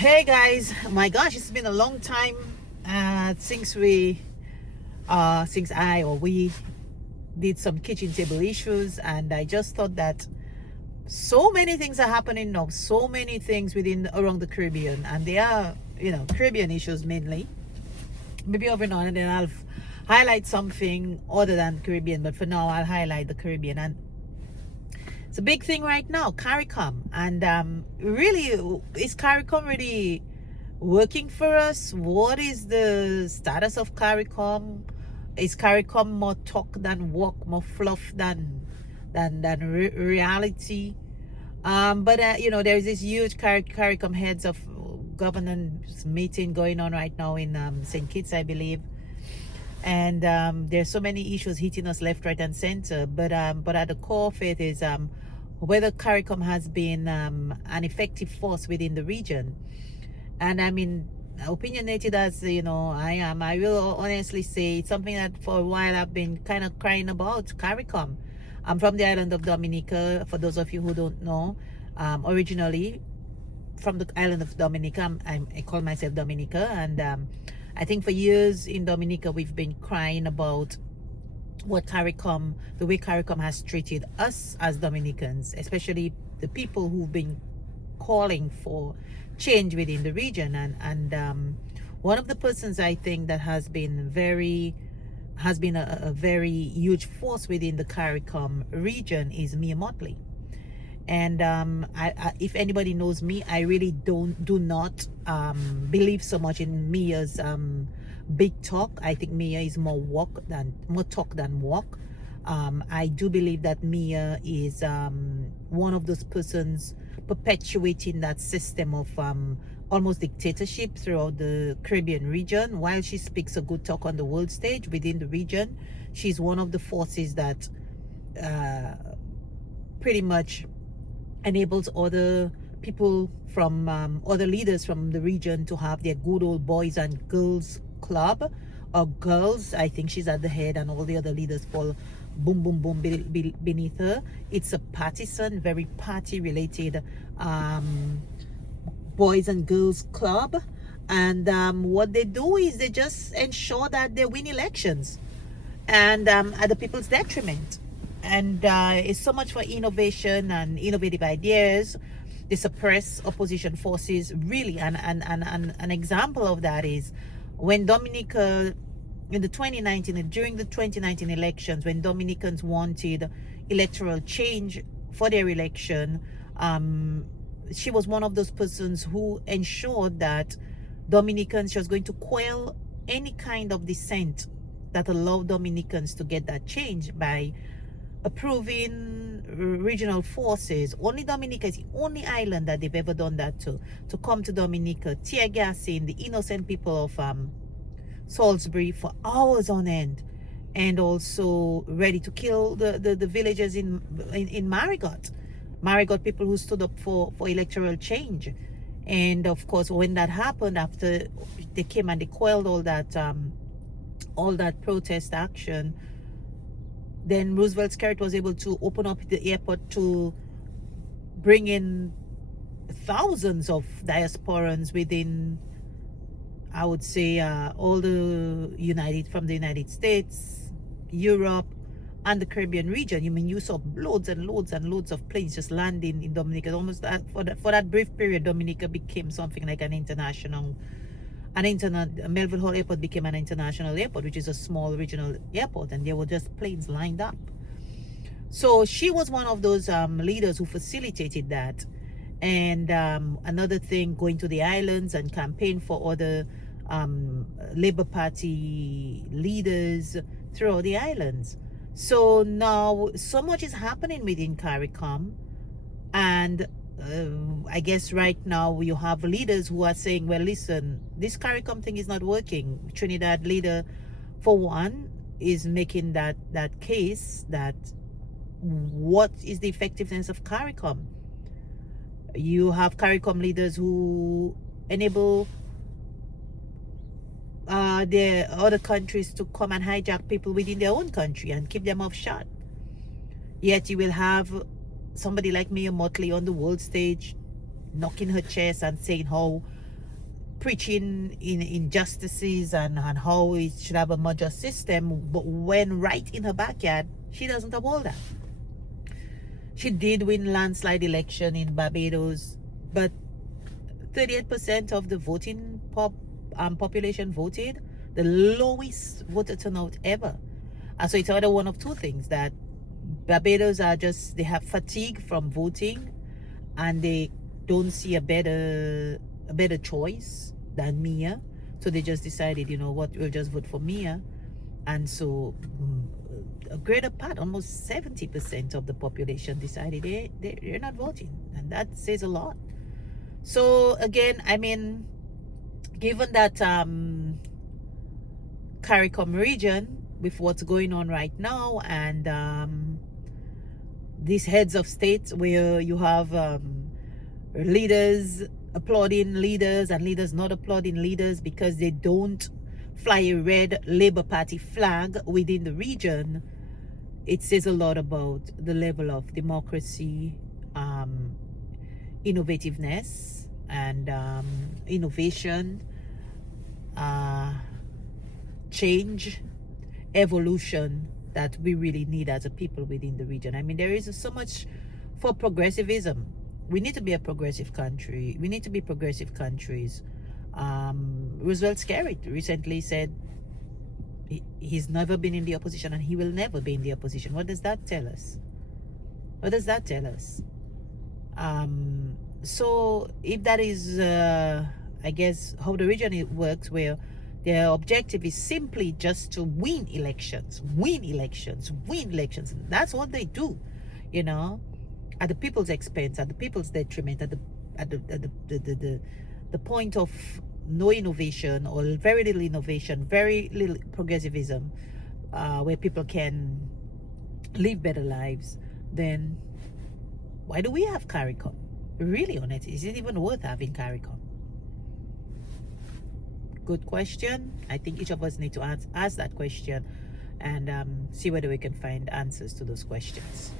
Hey guys, my gosh, it's been a long time since we did some kitchen table issues, and I just thought that so many things are happening now, so many things within around the Caribbean, and they are, Caribbean issues mainly. Maybe over now and then I'll highlight something other than Caribbean, but for now I'll highlight the Caribbean. And it's a big thing right now, Caricom. And really, is Caricom really working for us? What is the status of Caricom? Is Caricom more talk than walk, more fluff than reality? But there's this huge Caricom heads of governance meeting going on right now in St. Kitts, I believe. And there's so many issues hitting us left, right, and center. But at the core of it is whether Caricom has been an effective force within the region. And I mean, opinionated as I am, I will honestly say it's something that for a while I've been kind of crying about. Caricom. I'm from the island of Dominica. For those of you who don't know, originally from the island of Dominica, I call myself Dominica, and I think for years in Dominica we've been crying about what Caricom, the way Caricom has treated us as Dominicans, especially the people who've been calling for change within the region. And one of the persons I think that has been a very huge force within the Caricom region is Mia Motley. And if anybody knows me, I really do not believe so much in Mia's big talk. I think Mia is more talk than walk. I do believe that Mia is one of those persons perpetuating that system of almost dictatorship throughout the Caribbean region. While she speaks a good talk on the world stage within the region, she's one of the forces that pretty much enables other people from other leaders from the region to have their good old boys and girls club, or girls. I think she's at the head, and all the other leaders fall boom boom boom beneath her. It's a partisan, very party related boys and girls club. And what they do is they just ensure that they win elections, and at the people's detriment. And it's so much for innovation and innovative ideas. They suppress opposition forces, really. And an example of that is when Dominica, during the 2019 elections, when Dominicans wanted electoral change for their election, she was one of those persons who ensured that Dominicans, she was going to quell any kind of dissent that allowed Dominicans to get that change by approving regional forces. Only Dominica is the only island that they've ever done that to come to Dominica, tear gassing the innocent people of Salisbury for hours on end, and also ready to kill the villagers in Marigot people who stood up for electoral change. And of course, when that happened, after they came and they quelled all that protest action, then Roosevelt's Carrot was able to open up the airport to bring in thousands of diasporans within, I would say, all from the United States, Europe, and the Caribbean region. You saw loads and loads and loads of planes just landing in Dominica. Almost for that brief period, Dominica became something like Melville Hall Airport became an international airport, which is a small regional airport, and there were just planes lined up. So she was one of those leaders who facilitated that. And another thing, going to the islands and campaign for other Labour Party leaders throughout the islands. So now so much is happening within Caricom, and I guess right now you have leaders who are saying, well, listen, this Caricom thing is not working. Trinidad leader, for one, is making that case that what is the effectiveness of Caricom? You have Caricom leaders who enable their other countries to come and hijack people within their own country and keep them offshore. Yet you will have somebody like Mia Motley on the world stage knocking her chest and saying how preaching in injustices and how it should have a more just system, but when right in her backyard, she doesn't uphold that. She did win landslide election in Barbados, but 38% of the voting population voted, the lowest voter turnout ever. And so it's either one of two things, that Barbados are just, they have fatigue from voting and they don't see a better choice than Mia. So they just decided, you know what, we'll just vote for Mia. And so a greater part, almost 70% of the population decided they're not voting. And that says a lot. So again, I mean, given that Caricom region, with what's going on right now, and these heads of state where you have leaders applauding leaders and leaders not applauding leaders because they don't fly a red Labour Party flag within the region, it says a lot about the level of democracy, innovativeness, and innovation, change, evolution that we really need as a people within the region. I mean, there is so much for progressivism. We need to be a progressive country. We need to be progressive countries. Roosevelt Skerritt recently said he's never been in the opposition and he will never be in the opposition. What does that tell us? What does that tell us? So if that is, I guess, how the region works, where their objective is simply just to win elections. That's what they do, you know, at the people's expense, at the people's detriment, at the point of no innovation or very little innovation, very little progressivism, where people can live better lives. Then why do we have Caricom? Really, on it, is it even worth having Caricom? Good question. I think each of us need to ask that question and see whether we can find answers to those questions.